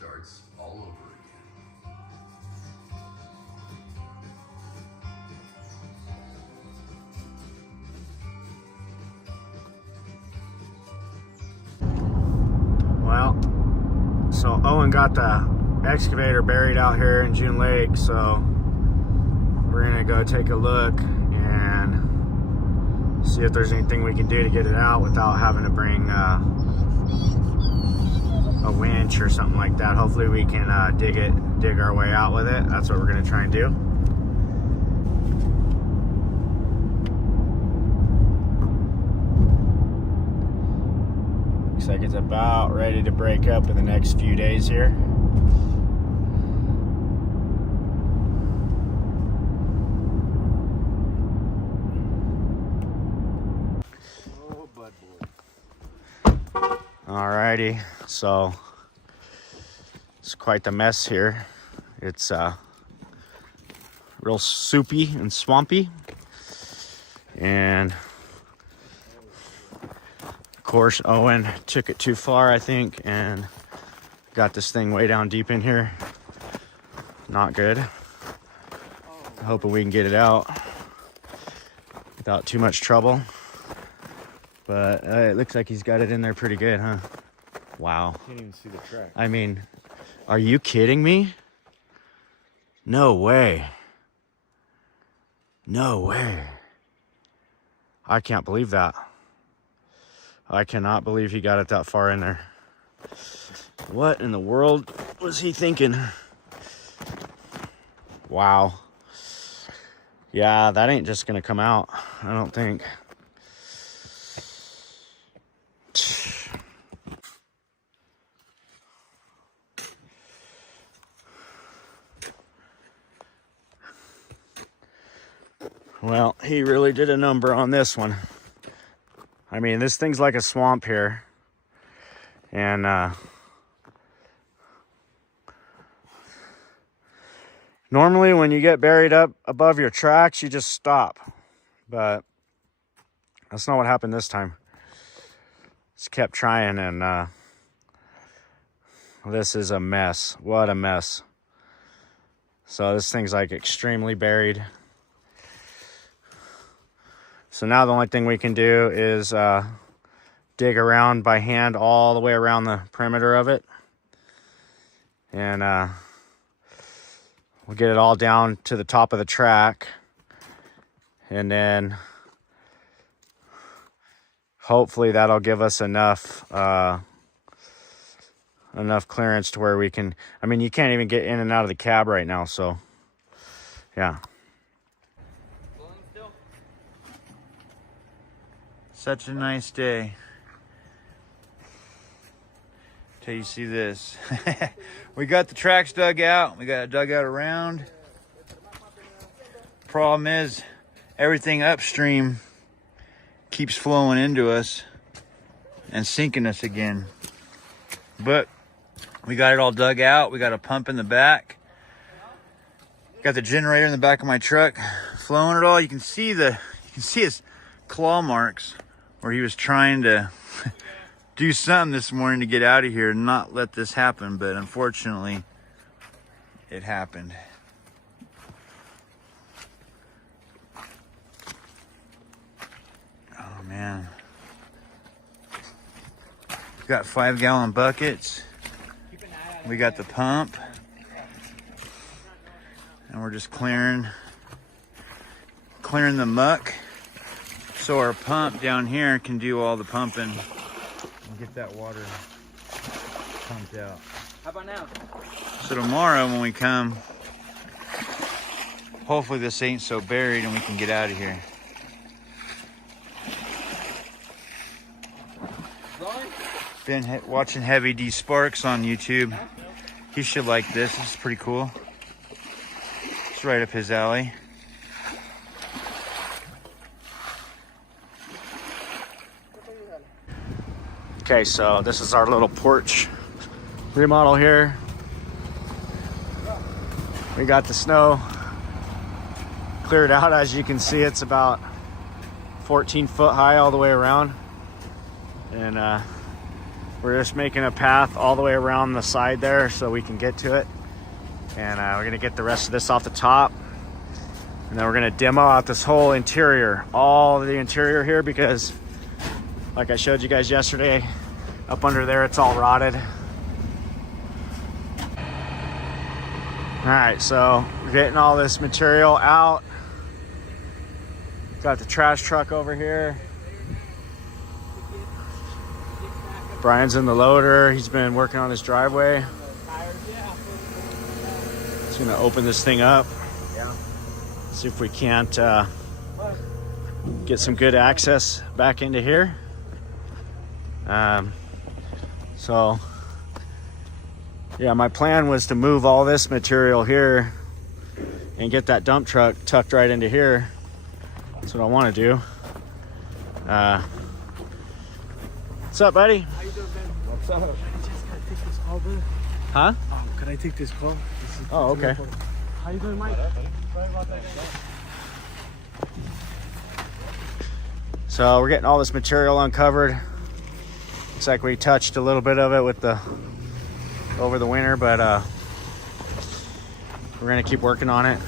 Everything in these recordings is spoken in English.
starts all over again. Well, so Owen got the excavator buried out here in June Lake, so we're gonna go take a look and see if there's anything we can do to get it out without having to bring a winch or something like that. Hopefully we can dig our way out with it. That's what we're gonna try and do. Looks like it's about ready to break up in the next few days here. Alrighty, so it's quite the mess here. It's real soupy and swampy, and of course Owen took it too far, I think, and got this thing way down deep in here. Not good. Hoping we can get it out without too much trouble. But it looks like he's got it in there pretty good, huh? Wow. Can't even see the track. I mean, are you kidding me? No way. No way. I can't believe that. I cannot believe he got it that far in there. What in the world was he thinking? Wow. Yeah, that ain't just gonna come out, I don't think. Well, he really did a number on this one. I mean, this thing's like a swamp here. And normally when you get buried up above your tracks, you just stop. But that's not what happened this time. Just kept trying, and this is a mess. What a mess. So this thing's like extremely buried. So now the only thing we can do is dig around by hand all the way around the perimeter of it. And we'll get it all down to the top of the track. And then hopefully that'll give us enough clearance to where we can, I mean, you can't even get in and out of the cab right now, so yeah. Such a nice day. Till you see this. We got the tracks dug out. We got it dug out around. Problem is, everything upstream keeps flowing into us and sinking us again. But we got it all dug out. We got a pump in the back. Got the generator in the back of my truck flowing it all. You can see his claw marks where he was trying to do something this morning to get out of here and not let this happen, but unfortunately it happened. Oh man. We've got 5-gallon buckets. We got the pump. And we're just clearing the muck so our pump down here can do all the pumping and get that water pumped out. How about now? So tomorrow when we come, hopefully this ain't so buried and we can get out of here. Been watching Heavy D Sparks on YouTube. He should like this. This is pretty cool. It's right up his alley. Okay, so this is our little porch remodel here. We got the snow cleared out. As you can see, it's about 14 foot high all the way around. And We're just making a path all the way around the side there so we can get to it. And we're gonna get the rest of this off the top. And then we're gonna demo out this whole interior, all of the interior here, because like I showed you guys yesterday, up under there, it's all rotted. All right, so we're getting all this material out. Got the trash truck over here. Brian's in the loader. He's been working on his driveway. He's gonna open this thing up. See if we can't get some good access back into here. So yeah, my plan was to move all this material here and get that dump truck tucked right into here. That's what I want to do. What's up, buddy? How you doing, Ben? What's up? I just gotta take this call, brother. Huh? Can I take this call? Oh, okay. How you doing, Mike? So we're getting all this material uncovered. Looks like we touched a little bit of it with over the winter, but we're gonna keep working on it.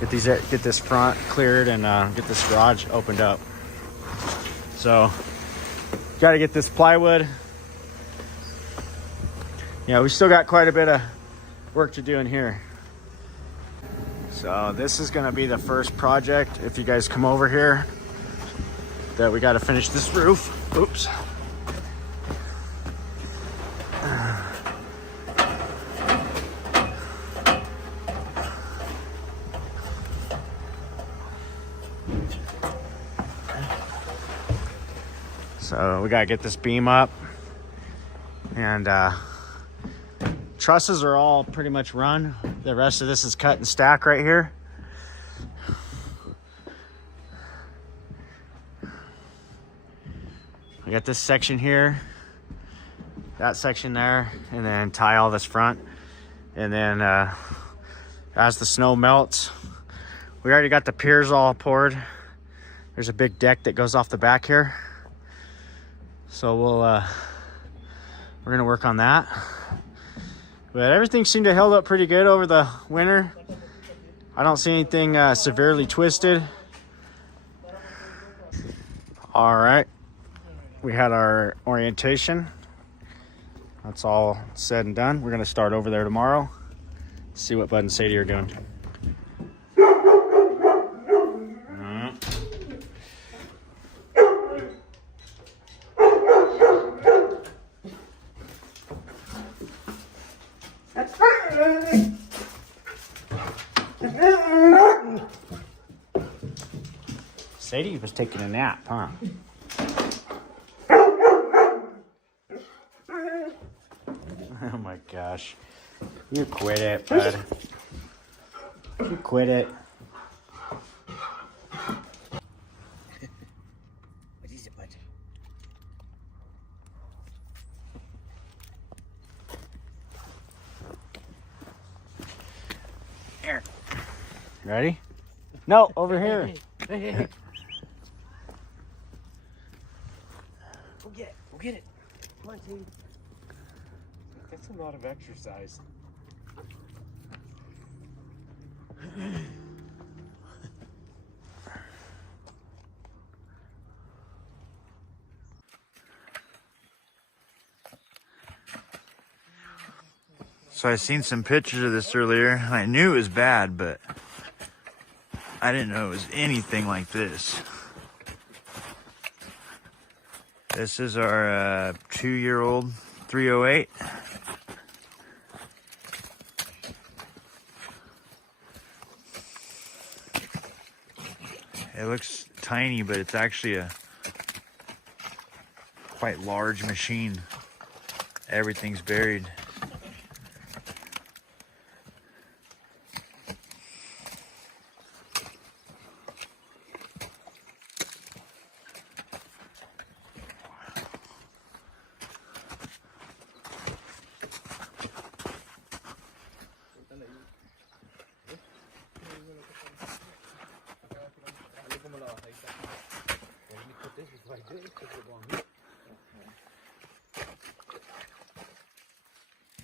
Get this front cleared and get this garage opened up. So got to get this plywood. Yeah, we still got quite a bit of work to do in here. So this is gonna be the first project, if you guys come over here, that we got to finish this roof. Oops. So we gotta get this beam up, and trusses are all pretty much run. The rest of this is cut and stack right here. We got this section here, that section there, and then tie all this front. And then as the snow melts, we already got the piers all poured. There's a big deck that goes off the back here. So we're gonna work on that. But everything seemed to held up pretty good over the winter. I don't see anything severely twisted. All right, we had our orientation. That's all said and done. We're gonna start over there tomorrow. See what Bud and Sadie are doing. Sadie was taking a nap, huh? Oh my gosh. You quit it, bud. You quit it. What is it, bud? Here. Ready? No, over here. Hey. Go get it. Come on, team. That's a lot of exercise. So I seen some pictures of this earlier. I knew it was bad, but I didn't know it was anything like this. This is our 2-year-old 308. It looks tiny, but it's actually a quite large machine. Everything's buried.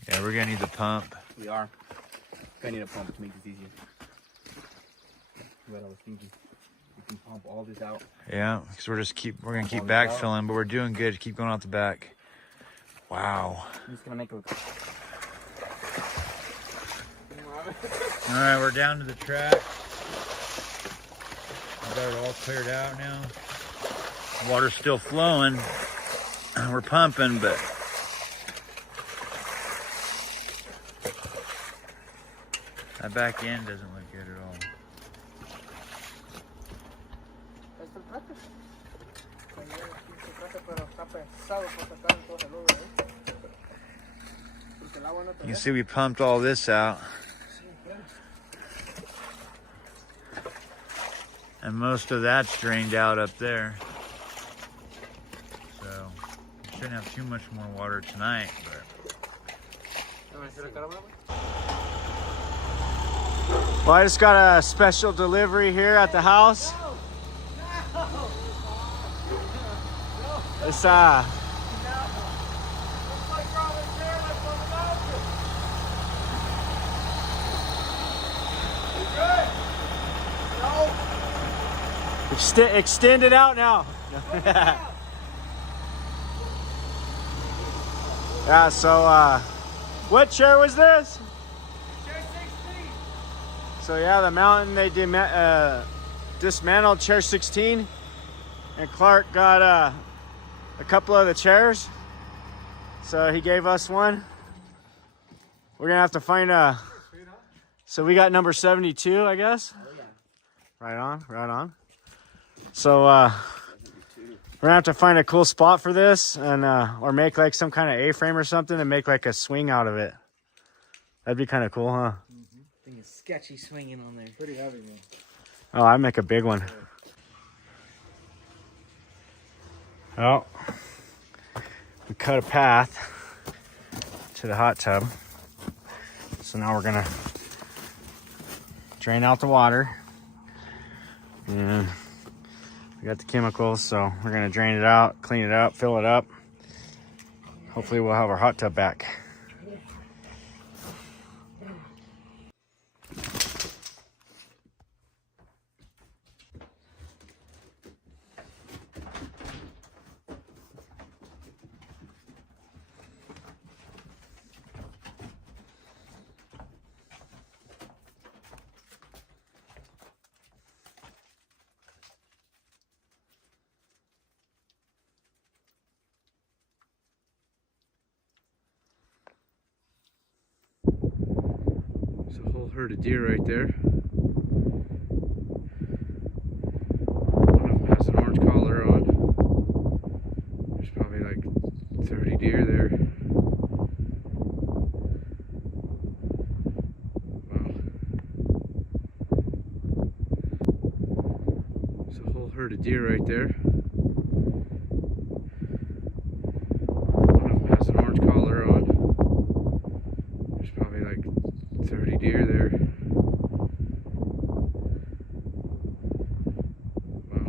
Yeah, we're gonna need the pump. We are. Gonna need a pump to make this easier. What I was thinking. We can pump all this out. Yeah, because we're gonna keep backfilling, but we're doing good. Keep going out the back. Wow. I'm just gonna make a. All right, we're down to the track. We got it all cleared out now. Water's still flowing. We're pumping, but that back end doesn't look good at all. You can see we pumped all this out. And most of that's drained out up there. So we shouldn't have too much more water tonight, but Well, I just got a special delivery here at the house. It's extend it out now. Yeah, so what chair was this? Chair 16. So yeah, the mountain, they dismantled chair 16, and Clark got a couple of the chairs, so he gave us one. We're gonna have to find so we got number 72, I guess. Oh, yeah. Right on. So we're gonna have to find a cool spot for this, and or make like some kind of A-frame or something and make like a swing out of it. That'd be kind of cool, huh? Thing is sketchy swinging on there. Pretty heavy, man. Oh, I'd make a big one. Oh, we cut a path to the hot tub. So now we're gonna drain out the water. And we got the chemicals, so we're gonna drain it out, clean it up, fill it up. Hopefully we'll have our hot tub back. there's a whole herd of deer right there. One of them has an orange collar on. There's probably like 30 deer there. Wow. There's a whole herd of deer right there. One of them has an orange collar on. There's probably like 30 deer there. Wow.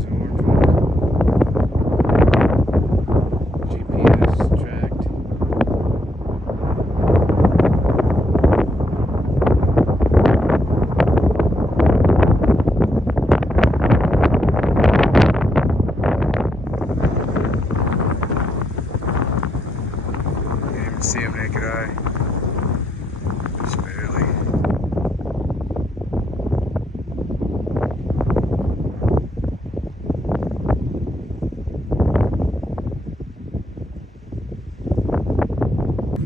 Some more folk. GPS tracked. Can't even see him naked eye. Just barely.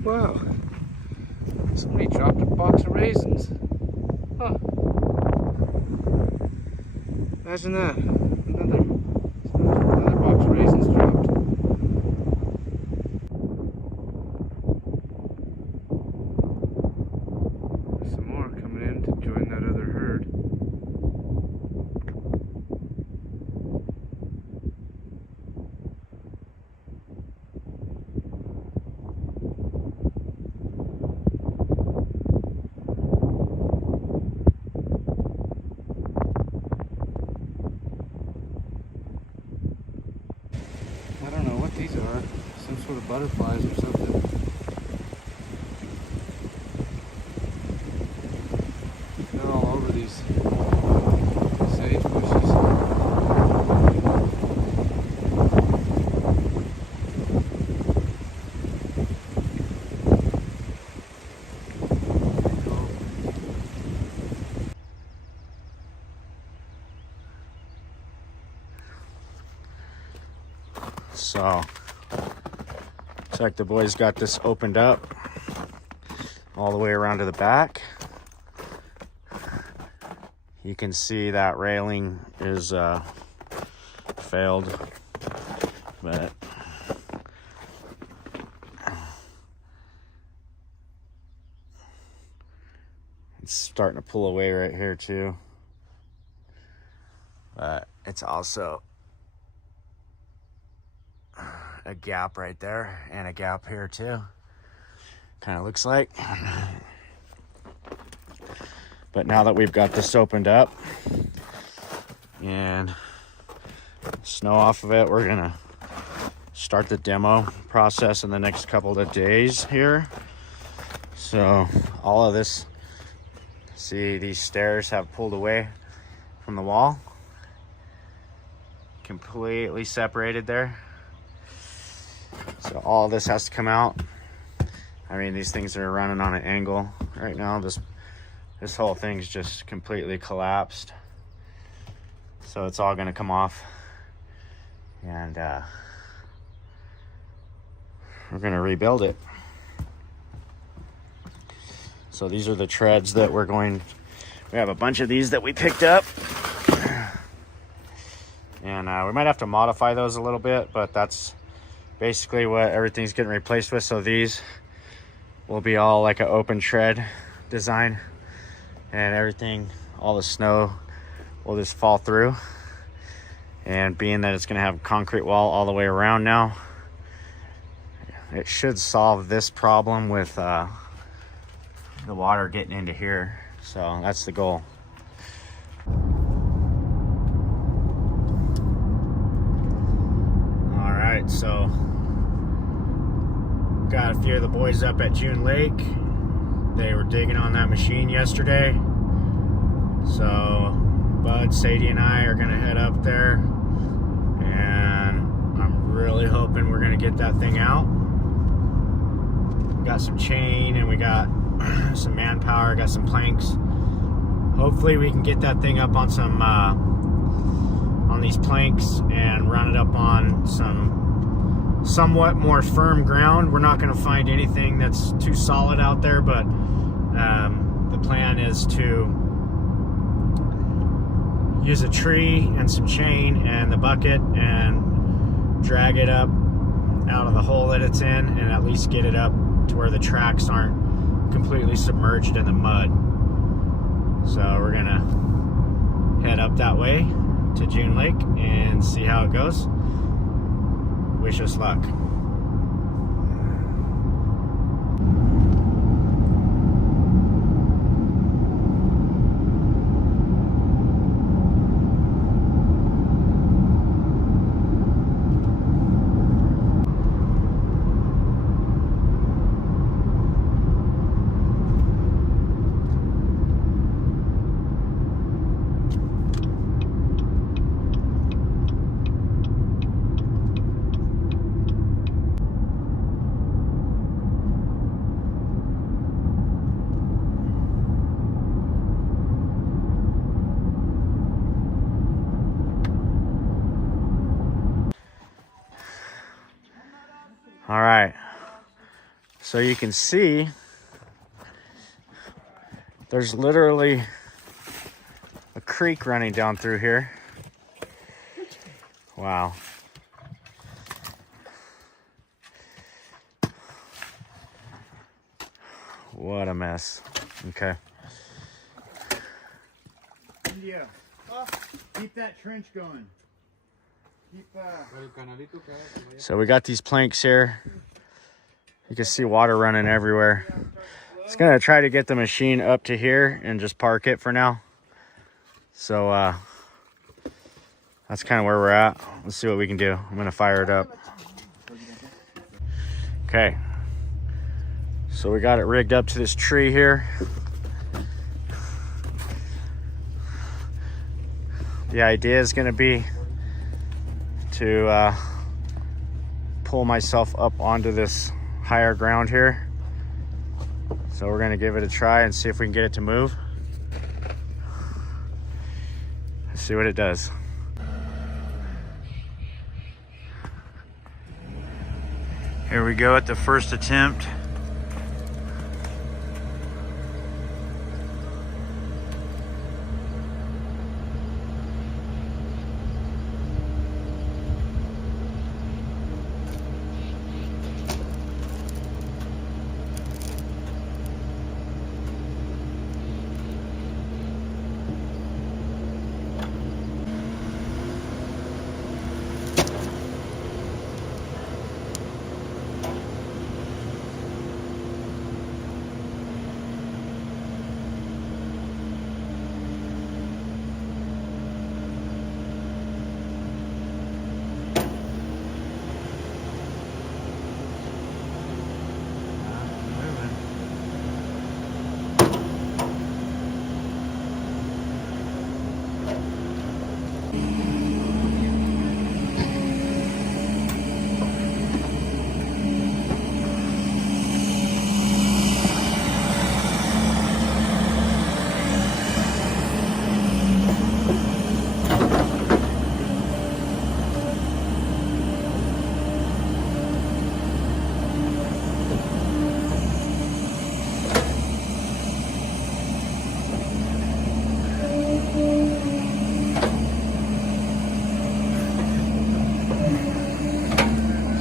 Wow. Somebody dropped a box of raisins. Huh. Imagine that. Another box of raisins dropped. Some more coming in to join that other herd. what these are. Some sort of butterflies or something. They're all over these sage bushes. So, looks like the boys got this opened up all the way around to the back. You can see that railing is failed, but it's starting to pull away right here too. But it's also a gap right there and a gap here too, kind of looks like. But now that we've got this opened up and snow off of it, we're gonna start the demo process in the next couple of days here. So all of this, see, these stairs have pulled away from the wall, completely separated there. So all this has to come out. I mean, these things are running on an angle right now. This whole thing's just completely collapsed. So it's all gonna come off. And we're gonna rebuild it. So these are the treads that we have a bunch of these that we picked up. And we might have to modify those a little bit, but that's basically what everything's getting replaced with. So these will be all like an open tread design, and everything, all the snow will just fall through. And being that it's going to have a concrete wall all the way around now, it should solve this problem with the water getting into here. So that's the goal. All right, so got a few of the boys up at June Lake. They were digging on that machine yesterday. So Bud, Sadie, and I are gonna head up there, and I'm really hoping we're gonna get that thing out. We got some chain and we got some manpower, got some planks. Hopefully we can get that thing up on some on these planks and run it up on some somewhat more firm ground. We're not going to find anything that's too solid out there, but the plan is to use a tree and some chain and the bucket and drag it up out of the hole that it's in, and at least get it up to where the tracks aren't completely submerged in the mud. So we're gonna head up that way to June Lake and see how it goes. Wish us luck. All right, so you can see there's literally a creek running down through here. Wow. What a mess. Okay. India, keep that trench going. So we got these planks here. You can see water running everywhere. It's gonna try to get the machine up to here and just park it for now. So that's kind of where we're at. Let's see what we can do. I'm gonna fire it up. Okay, so we got it rigged up to this tree here. The idea is going to be to pull myself up onto this higher ground here. So we're going to give it a try and see if we can get it to move. Let's see what it does. Here we go at the first attempt.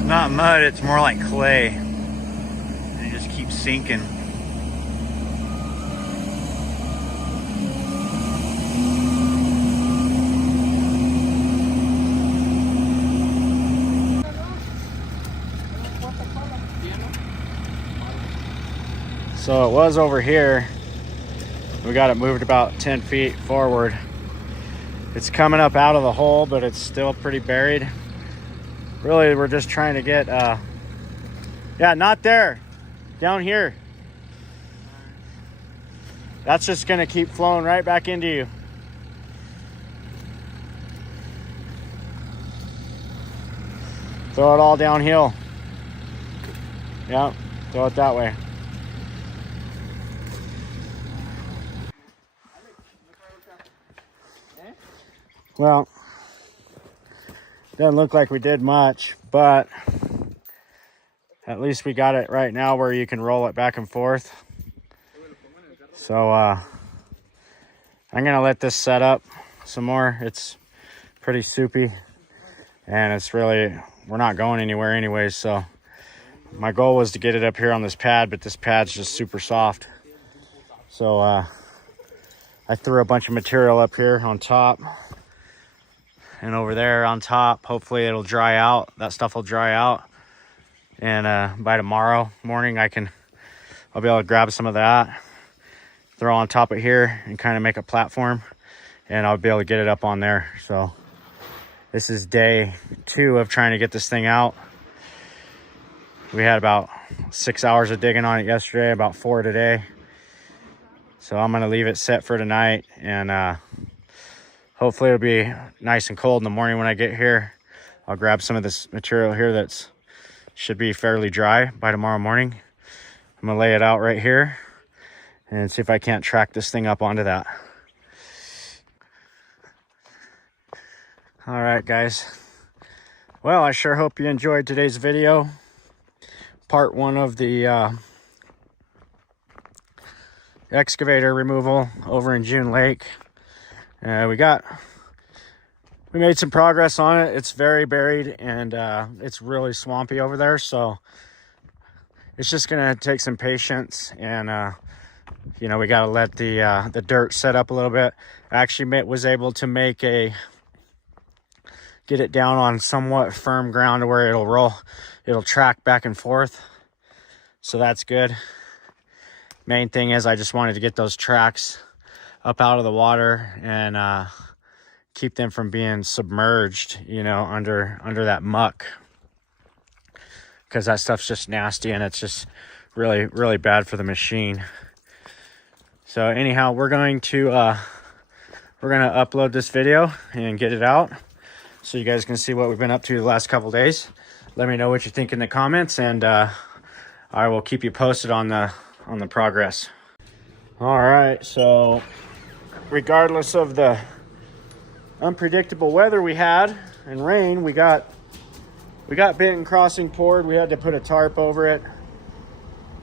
Not mud, it's more like clay. And it just keeps sinking. So it was over here. We got it moved about 10 feet forward. It's coming up out of the hole, but it's still pretty buried. Really, we're just trying to get, yeah, not there, down here. That's just gonna keep flowing right back into you. Throw it all downhill. Yeah, throw it that way. Well, doesn't look like we did much, but at least we got it right now where you can roll it back and forth. So I'm gonna let this set up some more. It's pretty soupy and it's really, we're not going anywhere anyways. So my goal was to get it up here on this pad, but this pad's just super soft. So I threw a bunch of material up here on top and over there on top. Hopefully it'll dry out. That stuff will dry out. And by tomorrow morning, I'll be able to grab some of that, throw on top of here and kind of make a platform, and I'll be able to get it up on there. So this is day 2 of trying to get this thing out. We had about 6 hours of digging on it yesterday, about 4 today. So I'm gonna leave it set for tonight, and hopefully it'll be nice and cold in the morning when I get here. I'll grab some of this material here that's should be fairly dry by tomorrow morning. I'm gonna lay it out right here and see if I can't track this thing up onto that. All right, guys. Well, I sure hope you enjoyed today's video. Part 1 of the excavator removal over in June Lake. We made some progress on it. It's very buried and it's really swampy over there. So it's just gonna take some patience, and you know, we gotta let the dirt set up a little bit. I actually was able to get it down on somewhat firm ground to where it'll track back and forth. So that's good. Main thing is I just wanted to get those tracks up out of the water and keep them from being submerged, you know, under that muck. because that stuff's just nasty and it's just really, really bad for the machine. So anyhow, we're going to upload this video and get it out so you guys can see what we've been up to the last couple days. Let me know what you think in the comments, and I will keep you posted on the progress. All right, so regardless of the unpredictable weather we had and rain, we got Benton Crossing poured. We had to put a tarp over it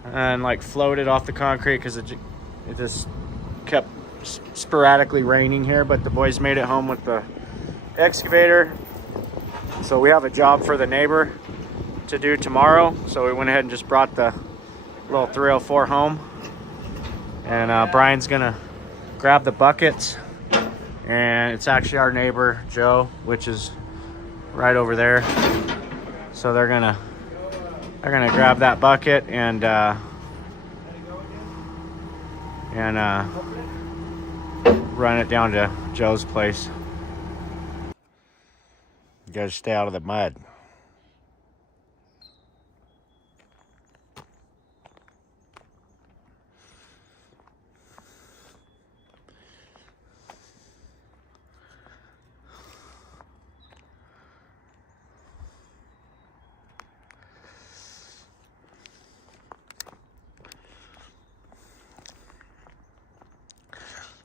and like float it off the concrete because it just kept sporadically raining here, but the boys made it home with the excavator. So we have a job for the neighbor to do tomorrow, so we went ahead and just brought the little 304 home, and Brian's gonna grab the buckets, and it's actually our neighbor Joe, which is right over there. So they're gonna grab that bucket and run it down to Joe's place. You gotta stay out of the mud.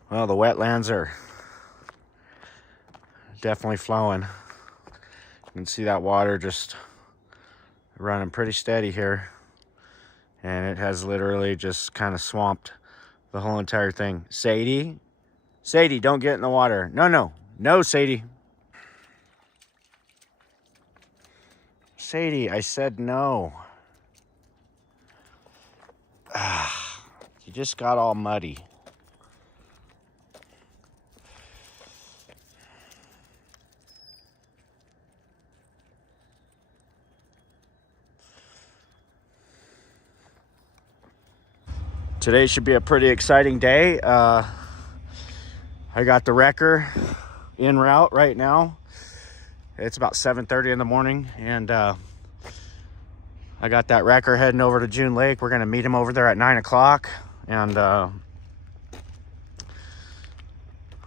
Well, the wetlands are definitely flowing. You can see that water just running pretty steady here. And it has literally just kind of swamped the whole entire thing. Sadie? Sadie, don't get in the water. No, no. No, Sadie. Sadie, I said no. You just got all muddy. Today should be a pretty exciting day. I got the wrecker en route right now. It's about 7:30 in the morning, and I got that wrecker heading over to June Lake. We're gonna meet him over there at 9 o'clock, and we're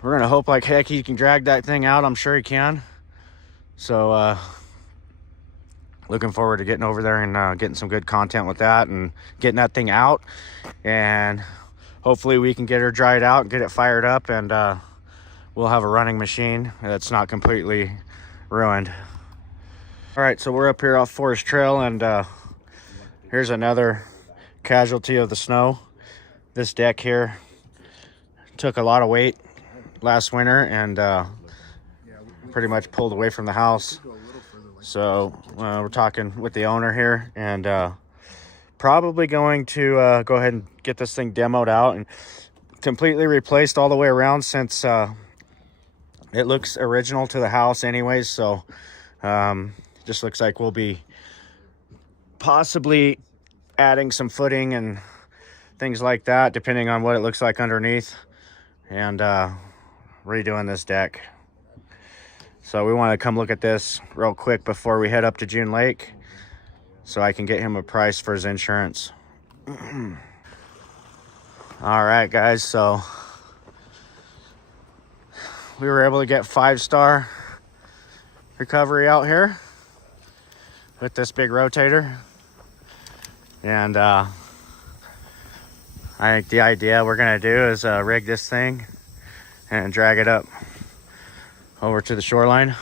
gonna hope like heck he can drag that thing out. I'm sure he can. So looking forward to getting over there and getting some good content with that and getting that thing out, and hopefully we can get her dried out and get it fired up, and we'll have a running machine that's not completely ruined. All right, so we're up here off Forest Trail, and here's another casualty of the snow. This deck here took a lot of weight last winter and pretty much pulled away from the house. So we're talking with the owner here, and probably going to go ahead and get this thing demoed out and completely replaced all the way around, since it looks original to the house anyways. So just looks like we'll be possibly adding some footing and things like that, depending on what it looks like underneath, and redoing this deck. So we want to come look at this real quick before we head up to June Lake, so I can get him a price for his insurance. All right, guys, so we were able to get 5-star recovery out here with this big rotator. And I think the idea we're gonna do is rig this thing and drag it up over to the shoreline.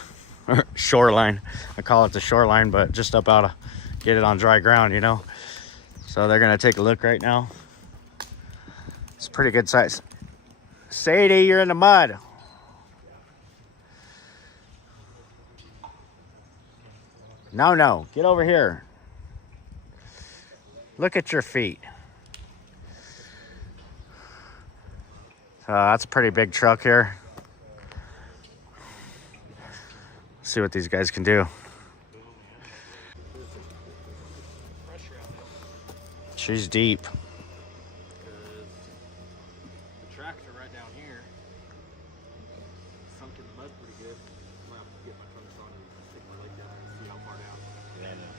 Shoreline, I call it the shoreline, but just up out of, get it on dry ground, you know. So they're gonna take a look right now. It's a pretty good size. Sadie, you're in the mud. No, no, get over here. Look at your feet. That's a pretty big truck here. See what these guys can do. She's deep. The tracks are right down here. Sunk in the mud pretty good. I'm gonna have to get my trunks on and stick my leg down and see how far down. Yeah, I know.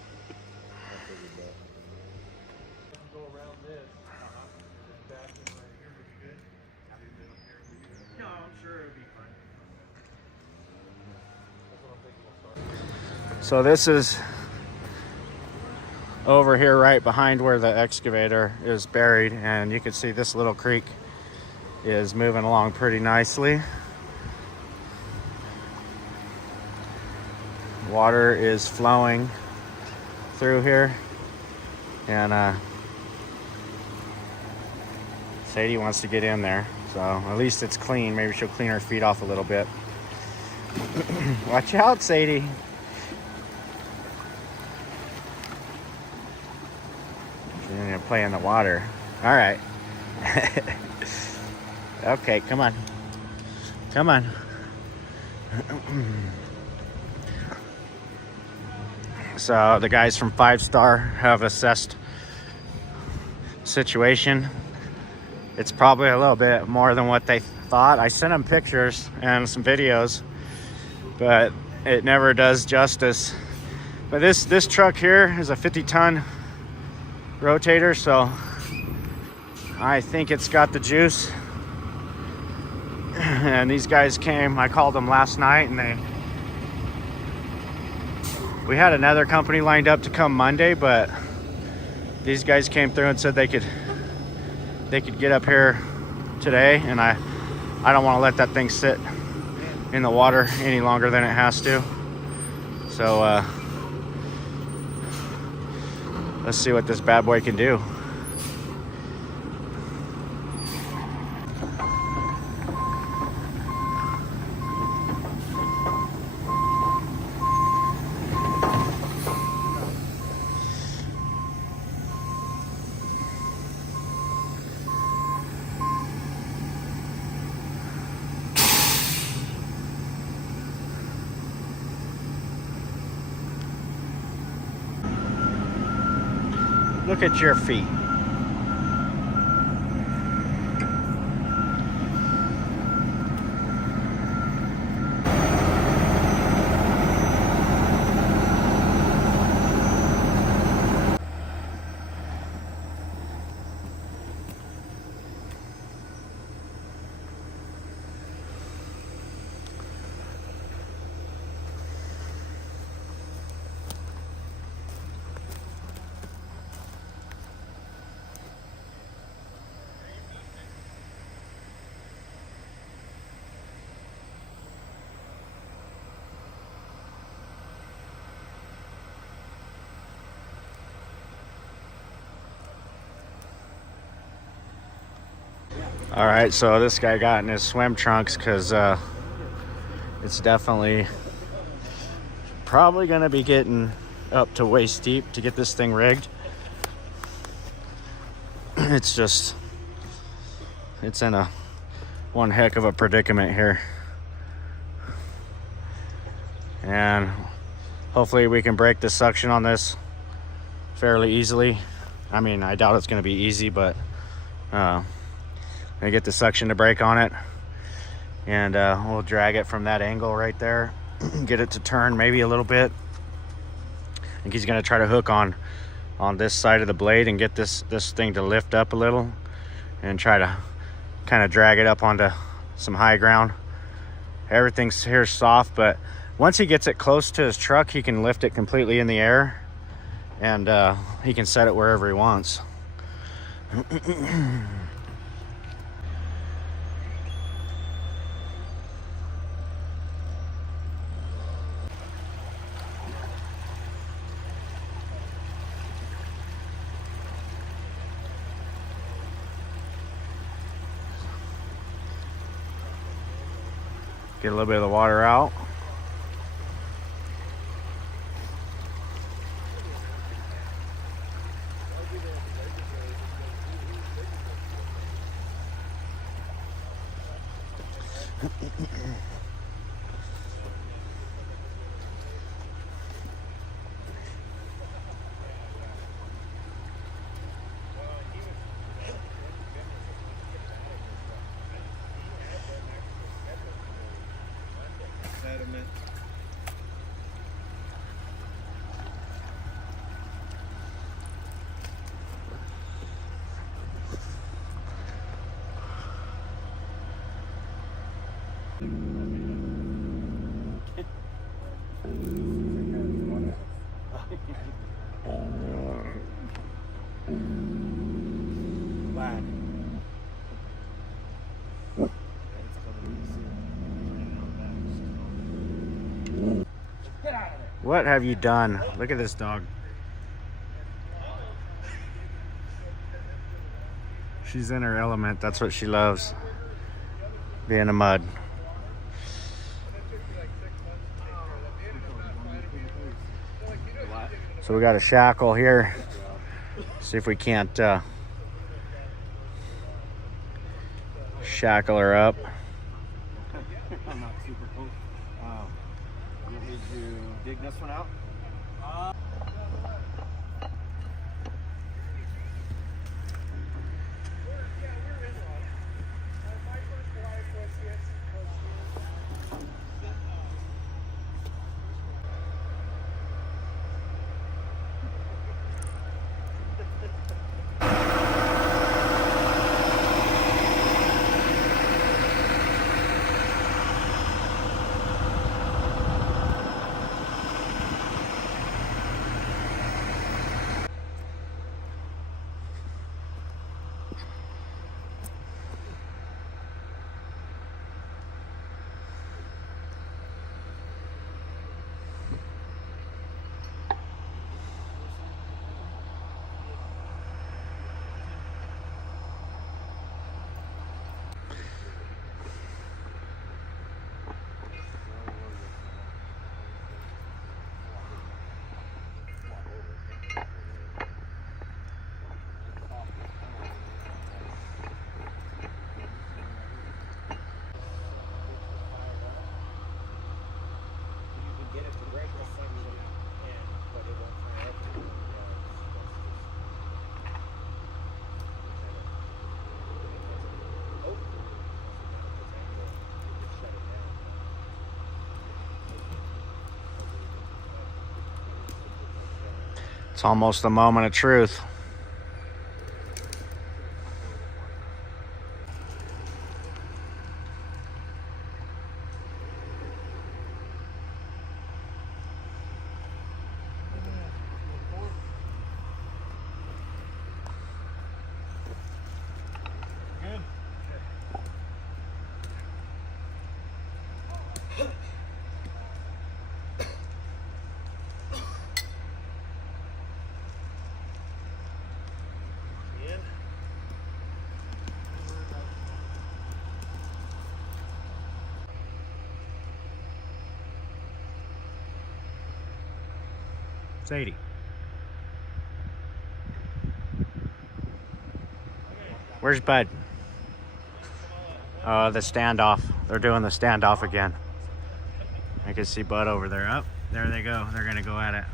So this is over here right behind where the excavator is buried, and you can see this little creek is moving along pretty nicely. Water is flowing through here, and Sadie wants to get in there, so at least it's clean. Maybe she'll clean her feet off a little bit. Watch out, Sadie. She's gonna play in the water. All right. Okay, come on. Come on. So the guys from 5 Star have assessed situation. It's probably a little bit more than what they thought. I sent them pictures and some videos, but it never does justice. But this truck here is a 50-ton rotator, so I think it's got the juice. And these guys came, I called them last night, and we had another company lined up to come Monday, but these guys came through and said they could get up here today, and I don't want to let that thing sit in the water any longer than it has to. So let's see what this bad boy can do. Look at your feet. All right, so this guy got in his swim trunks because it's definitely probably gonna be getting up to waist deep to get this thing rigged. It's in one heck of a predicament here, and hopefully we can break the suction on this fairly easily. I mean, I doubt it's gonna be easy, but I get the suction to break on it, and we'll drag it from that angle right there, get it to turn maybe a little bit. I think he's gonna try to hook on this side of the blade and get this thing to lift up a little and try to kind of drag it up onto some high ground. Everything's here soft, but once he gets it close to his truck, he can lift it completely in the air, and he can set it wherever he wants. Get a little bit of the water out. What have you done? Look at this dog. She's in her element. That's what she loves. Being in the mud. So we got a shackle here. See if we can't shackle her up. I'm not super cool. You want me to dig this one out? It's almost the moment of truth. Sadie. Where's Bud? The standoff. They're doing the standoff again. I can see Bud over there. Up there they go. They're gonna go at it.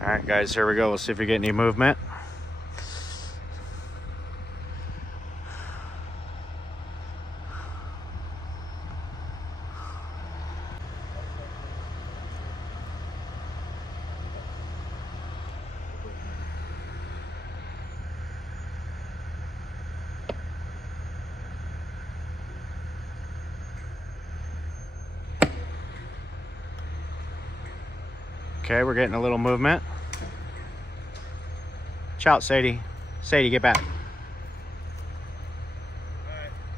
All right, guys, here we go. We'll see if we get any movement. Okay, we're getting a little movement. Shout, Sadie. Sadie, get back. Alright,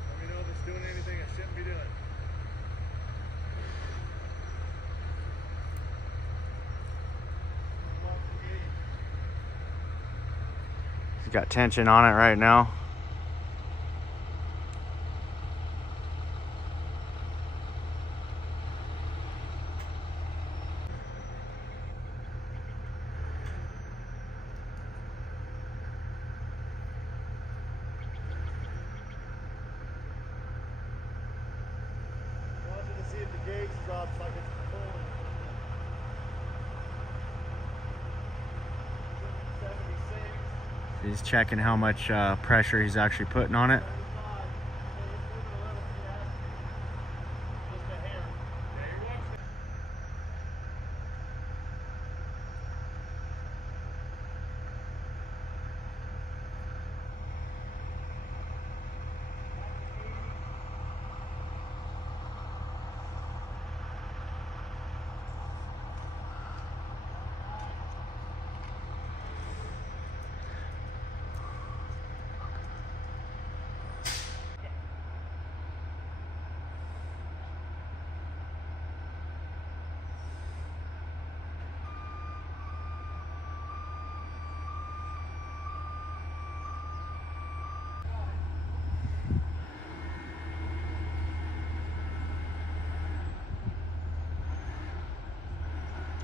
let me know if it's doing anything it shouldn't be doing. He's got tension on it right now. See if the gauge drops like it's pulling. 76. He's checking how much pressure he's actually putting on it.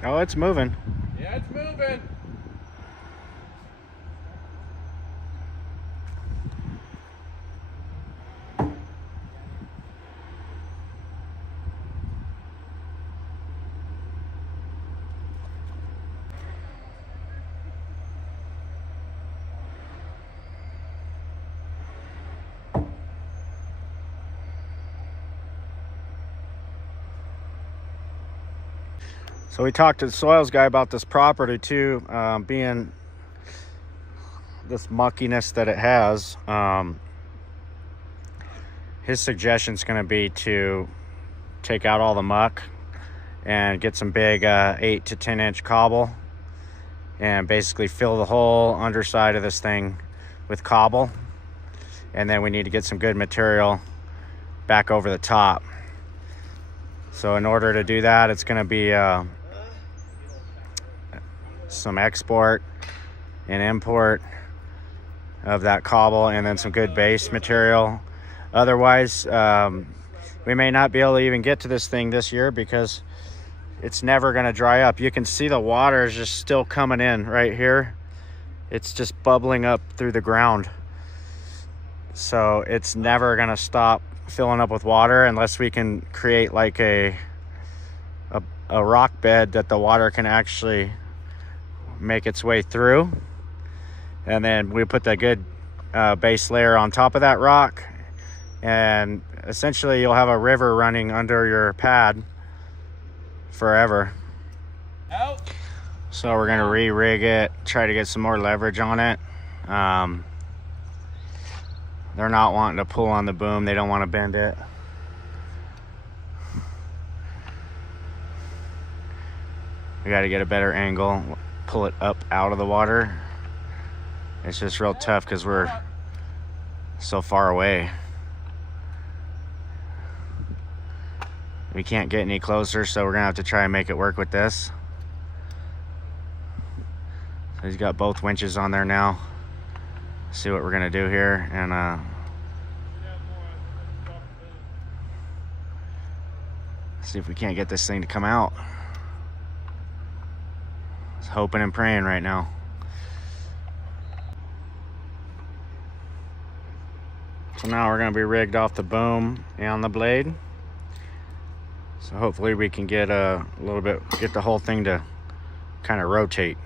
Oh, it's moving. Yeah, it's moving. So we talked to the soils guy about this property too, being this muckiness that it has. His suggestion is going to be to take out all the muck and get some big 8 to 10 inch cobble and basically fill the whole underside of this thing with cobble. And then we need to get some good material back over the top. So in order to do that, it's going to be some export and import of that cobble, and then some good base material. Otherwise, we may not be able to even get to this thing this year because it's never going to dry up. You can see the water is just still coming in right here. It's just bubbling up through the ground. So it's never going to stop filling up with water unless we can create like a rock bed that the water can actually make its way through. And then we put the good base layer on top of that rock, and essentially you'll have a river running under your pad forever. Out. So we're gonna re-rig it, try to get some more leverage on it. They're not wanting to pull on the boom, they don't want to bend it. We got to get a better angle, pull it up out of the water. It's just real tough because we're so far away. We can't get any closer, so we're gonna have to try and make it work with this. So he's got both winches on there now. See what we're gonna do here, and see if we can't get this thing to come out. Just hoping and praying right now. So now we're going to be rigged off the boom and the blade. So hopefully we can get a little bit, get the whole thing to kind of rotate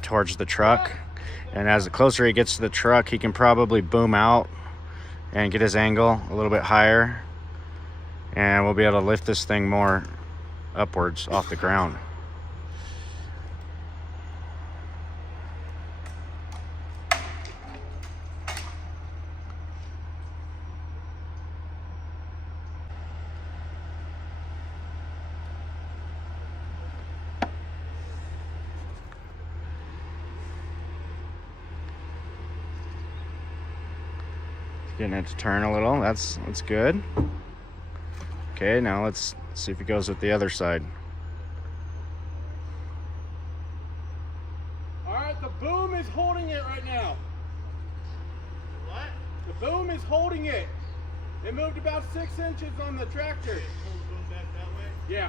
towards the truck. And as the closer he gets to the truck, he can probably boom out and get his angle a little bit higher. And we'll be able to lift this thing more upwards off the ground. Getting it to turn a little. That's good. Okay, now let's see if it goes with the other side. All right, the boom is holding it right now. What? The boom is holding it. It moved about 6 inches on the tractor. Pull the boom back that way? Yeah.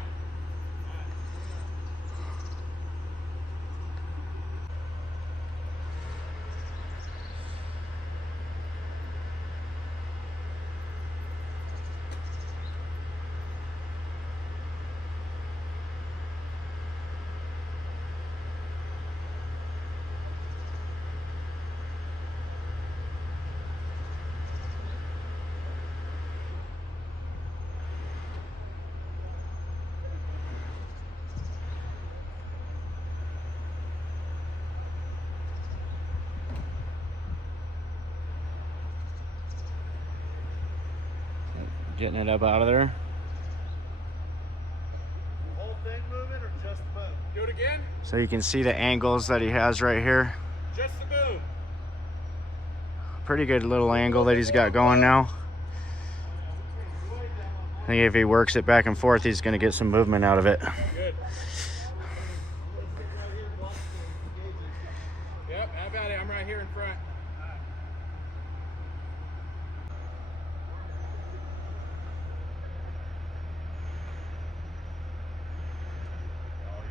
Getting it up out of there. The whole thing moving or just the boom? Do it again. So you can see the angles that he has right here. Just the boom. Pretty good little angle that he's got going now. I think if he works it back and forth, he's going to get some movement out of it. Good. Yep, how about it? I'm right here in front. Oh,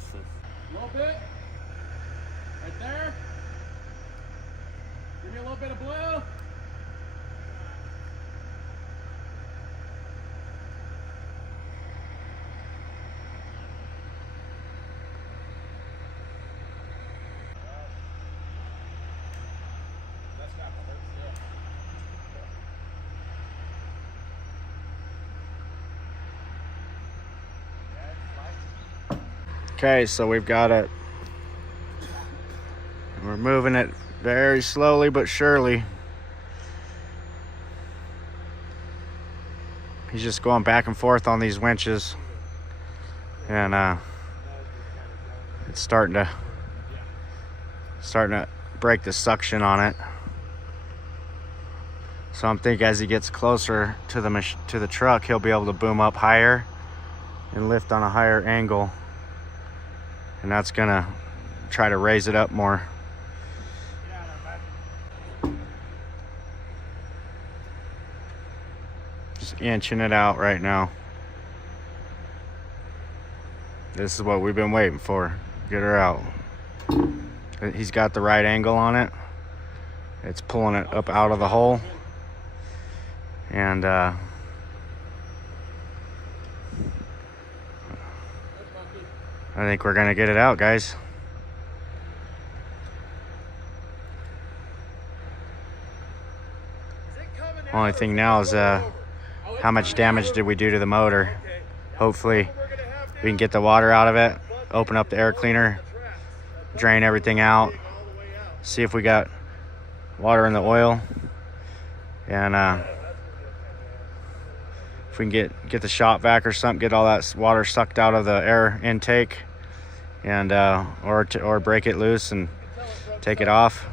Watch this. A little bit. Right there. Give me a little bit of blue. Okay, so we've got it. We're moving it very slowly but surely. He's just going back and forth on these winches, and it's starting to break the suction on it. So I'm thinking as he gets closer to the truck, he'll be able to boom up higher and lift on a higher angle. And that's gonna try to raise it up more. Just inching it out right now. This is what we've been waiting for. Get her out. He's got the right angle on it. It's pulling it up out of the hole. And I think we're gonna get it out, guys. Only thing now is how much damage did we do to the motor? Hopefully we can get the water out of it, open up the air cleaner, drain everything out, see if we got water in the oil, and if we can get the shop vac or something, get all that water sucked out of the air intake, and or break it loose and take it off,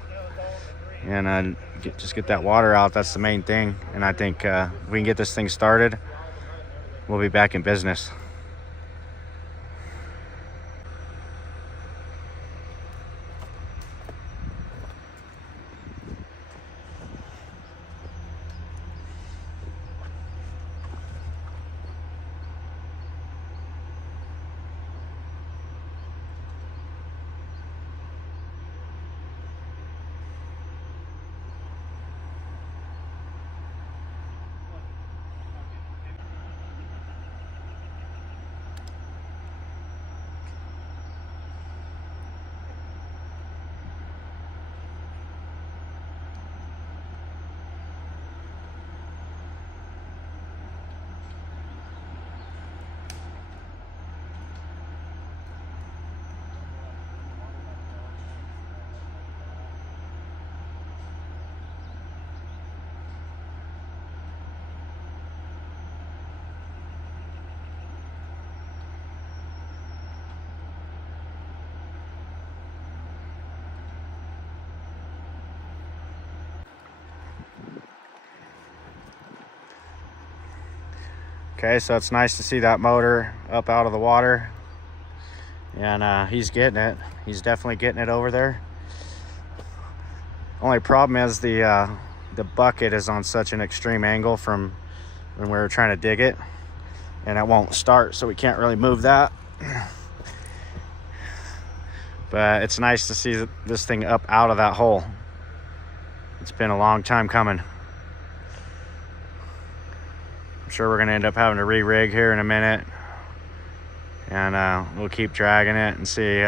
and just get that water out. That's the main thing. And I think if we can get this thing started, we'll be back in business. Okay, so it's nice to see that motor up out of the water, and he's getting it. He's definitely getting it over there. Only problem is the bucket is on such an extreme angle from when we were trying to dig it, and it won't start, so we can't really move that. But it's nice to see this thing up out of that hole. It's been a long time coming. I'm sure we're gonna end up having to re-rig here in a minute, and we'll keep dragging it and see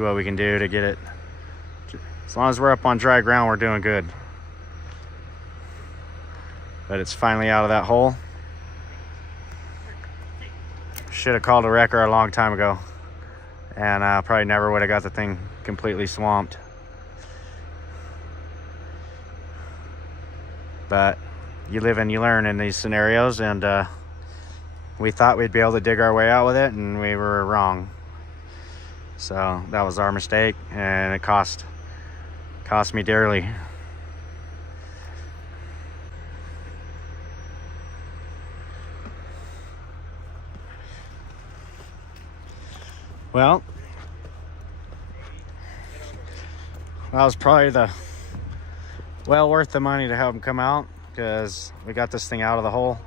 what we can do to get it. As long as we're up on dry ground, we're doing good. But it's finally out of that hole. Should have called a wrecker a long time ago, and probably never would have got the thing completely swamped. But you live and you learn in these scenarios, and we thought we'd be able to dig our way out with it, and we were wrong. So that was our mistake, and it cost me dearly. Well, that was probably well worth the money to have them come out, because we got this thing out of the hole.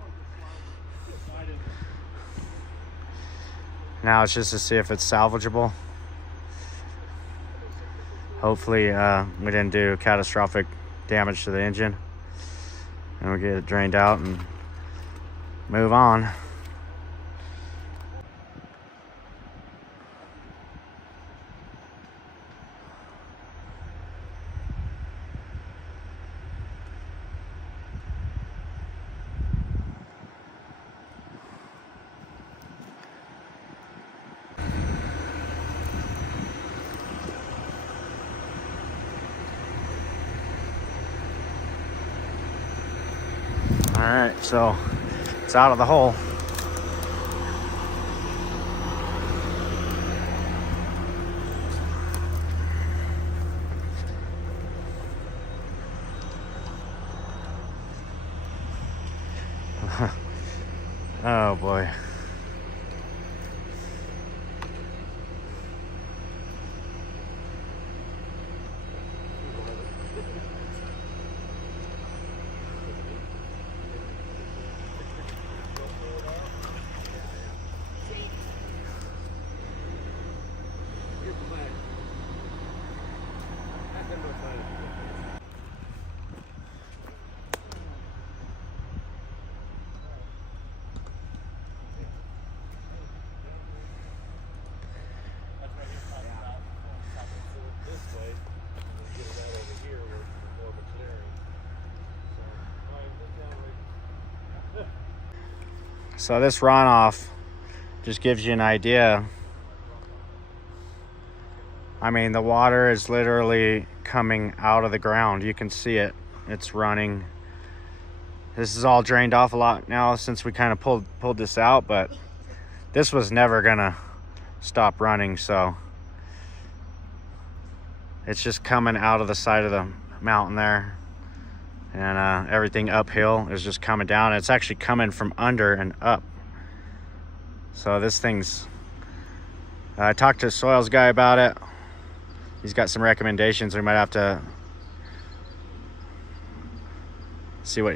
Now it's just to see if it's salvageable. Hopefully we didn't do catastrophic damage to the engine, and we get it drained out and move on. All right, so it's out of the hole. Oh boy. So this runoff just gives you an idea. I mean, the water is literally coming out of the ground. You can see it. It's running. This is all drained off a lot now since we kind of pulled this out, but this was never gonna stop running, so it's just coming out of the side of the mountain there. And everything uphill is just coming down. It's actually coming from under and up. So this thing's, I talked to a soils guy about it. He's got some recommendations. We might have to see what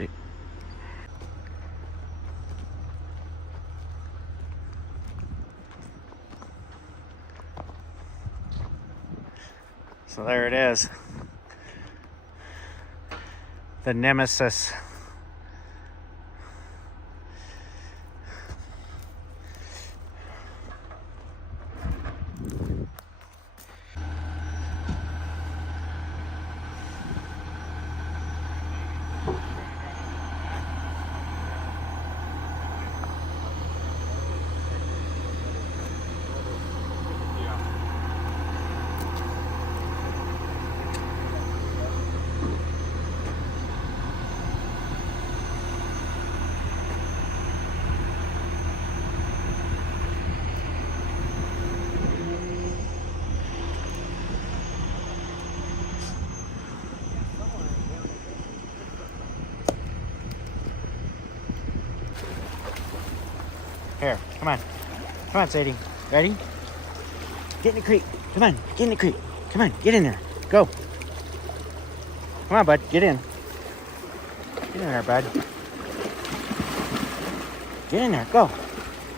so there it is. The nemesis. Here, come on. Come on, Sadie. Ready? Get in the creek. Come on, get in the creek. Come on, get in there. Go. Come on, bud, get in. Get in there, bud. Get in there, go.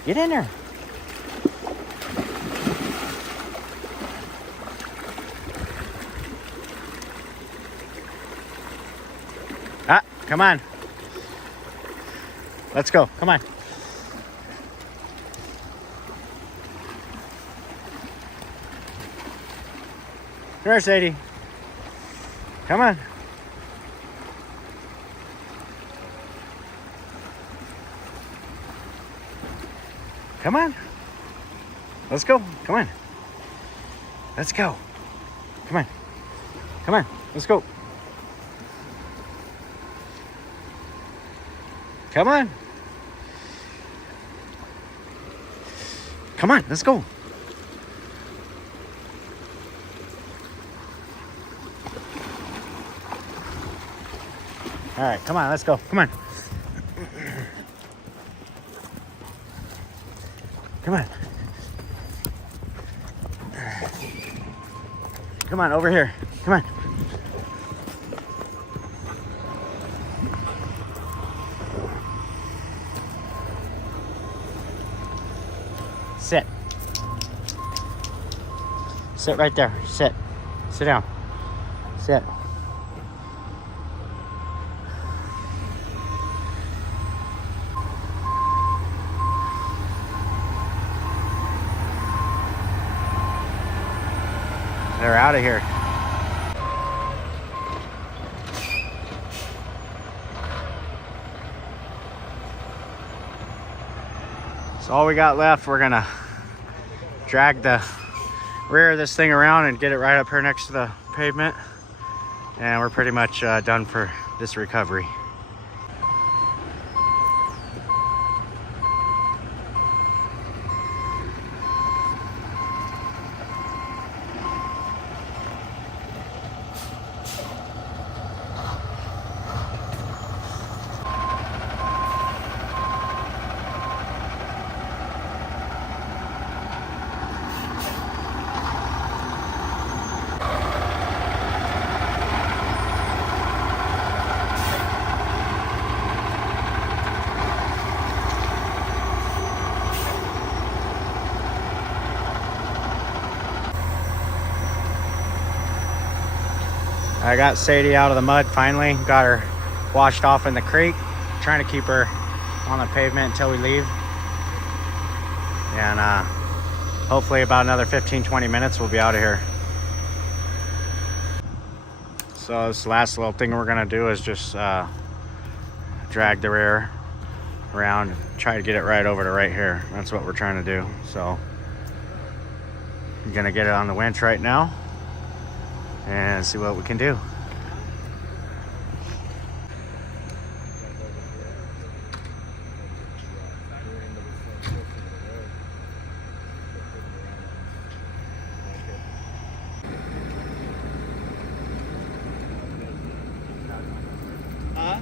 Get in there. Ah, come on. Let's go, come on. Come here, Sadie. Come on. Come on. Let's go. Come on. Let's go. Come on. Come on. Let's go. Come on. Come on. Let's go. All right, come on, let's go. Come on. Come on. Come on, over here. Come on. Sit. Sit right there. Sit. Sit down. Sit. They're out of here. So all we got left, we're gonna drag the rear of this thing around and get it right up here next to the pavement. And we're pretty much done for this recovery. I got Sadie out of the mud finally, got her washed off in the creek, trying to keep her on the pavement until we leave. And hopefully about another 15-20 minutes we'll be out of here. So this last little thing we're gonna do is just drag the rear around, try to get it right over to right here. That's what we're trying to do. So I'm gonna get it on the winch right now and see what we can do. Huh?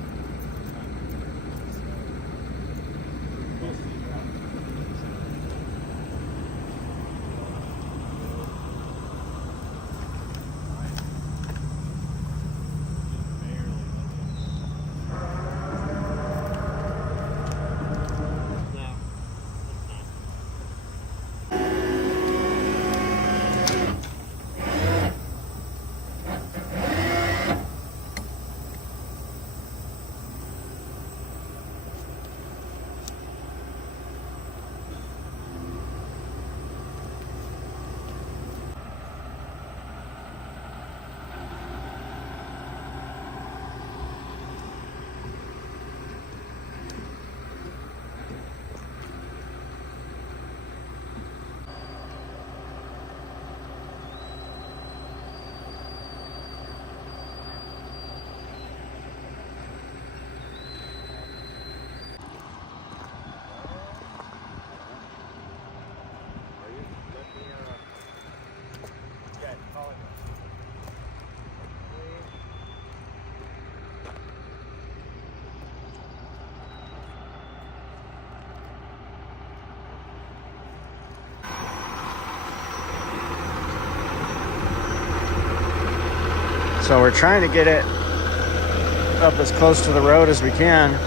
So we're trying to get it up as close to the road as we can.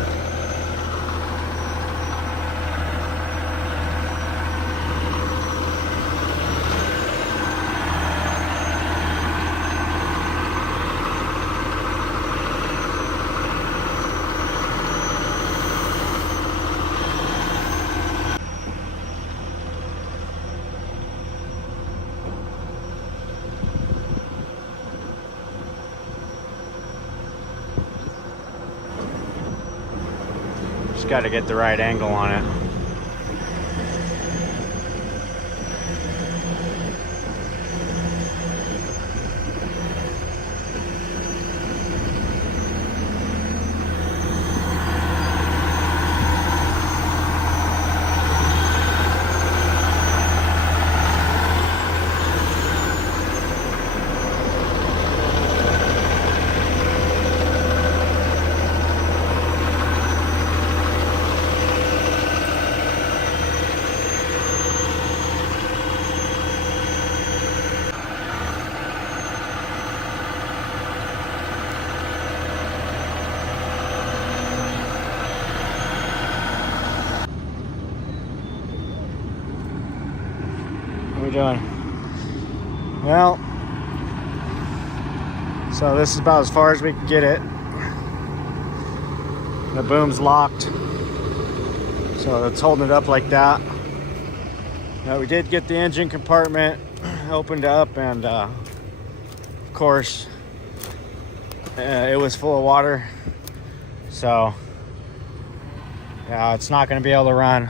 Just got to get the right angle on it. What are we doing? Well, so this is about as far as we can get it. The boom's locked, so it's holding it up like that. Now we did get the engine compartment opened up, and of course it was full of water, so yeah, it's not going to be able to run.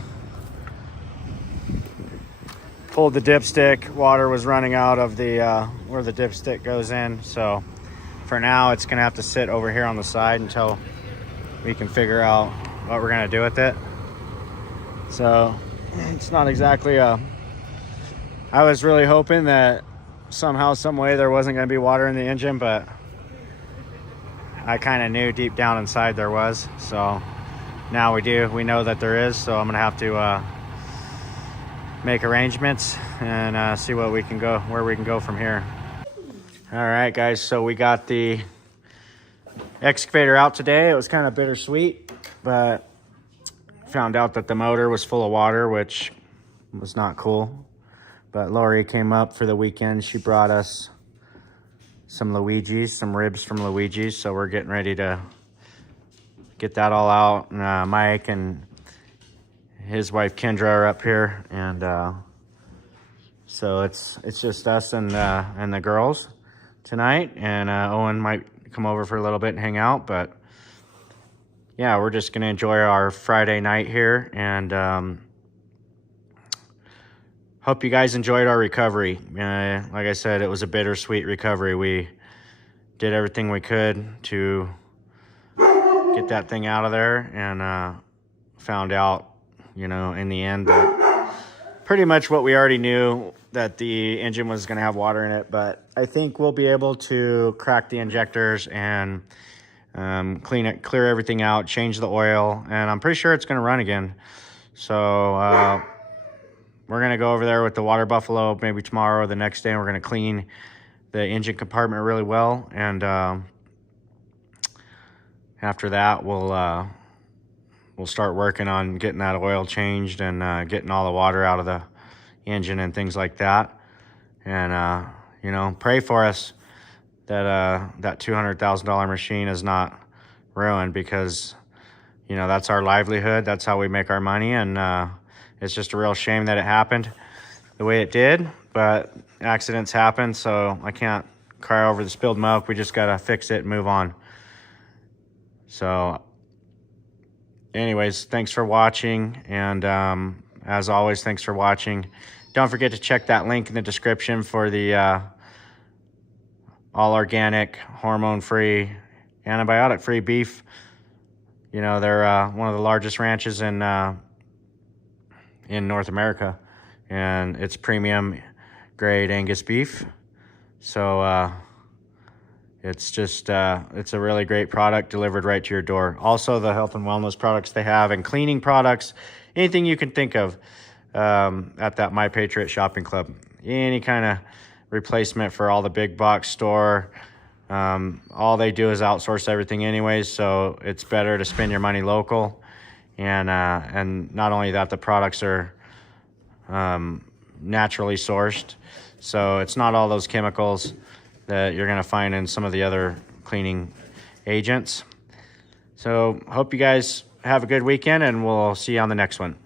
Pulled the dipstick, water was running out of the where the dipstick goes in, so for now it's going to have to sit over here on the side until we can figure out what we're going to do with it. So it's not exactly I was really hoping that somehow, some way there wasn't going to be water in the engine, but I kind of knew deep down inside there was. So now we know that there is, so I'm going to have to make arrangements and see where we can go from here. All right, guys, so we got the excavator out today. It was kind of bittersweet, but found out that the motor was full of water, which was not cool. But Lori came up for the weekend. She brought us some ribs from Luigi's, so we're getting ready to get that all out. And, Mike and his wife Kendra are up here, and so it's just us and the girls tonight, and Owen might come over for a little bit and hang out, but yeah, we're just gonna enjoy our Friday night here, and hope you guys enjoyed our recovery. Like I said, it was a bittersweet recovery. We did everything we could to get that thing out of there, and found out, you know, in the end, that pretty much what we already knew, that the engine was going to have water in it. But I think we'll be able to crack the injectors and clear everything out, change the oil, and I'm pretty sure it's going to run again. So we're going to go over there with the water buffalo maybe tomorrow or the next day, and we're going to clean the engine compartment really well, and after that we'll start working on getting that oil changed and getting all the water out of the engine and things like that. And you know, pray for us that that $200,000 machine is not ruined, because you know, that's our livelihood, that's how we make our money, and it's just a real shame that it happened the way it did. But accidents happen, so I can't cry over the spilled milk. We just gotta fix it and move on. So anyways, thanks for watching, and as always, thanks for watching. Don't forget to check that link in the description for the all organic, hormone-free, antibiotic-free beef. You know, they're one of the largest ranches in North America, and it's premium grade Angus beef. So it's just it's a really great product delivered right to your door. Also, the health and wellness products they have, and cleaning products, anything you can think of at that My Patriot Shopping Club. Any kind of replacement for all the big box store. All they do is outsource everything anyways, so it's better to spend your money local. And not only that, the products are naturally sourced, so it's not all those chemicals that you're going to find in some of the other cleaning agents. So hope you guys have a good weekend, and we'll see you on the next one.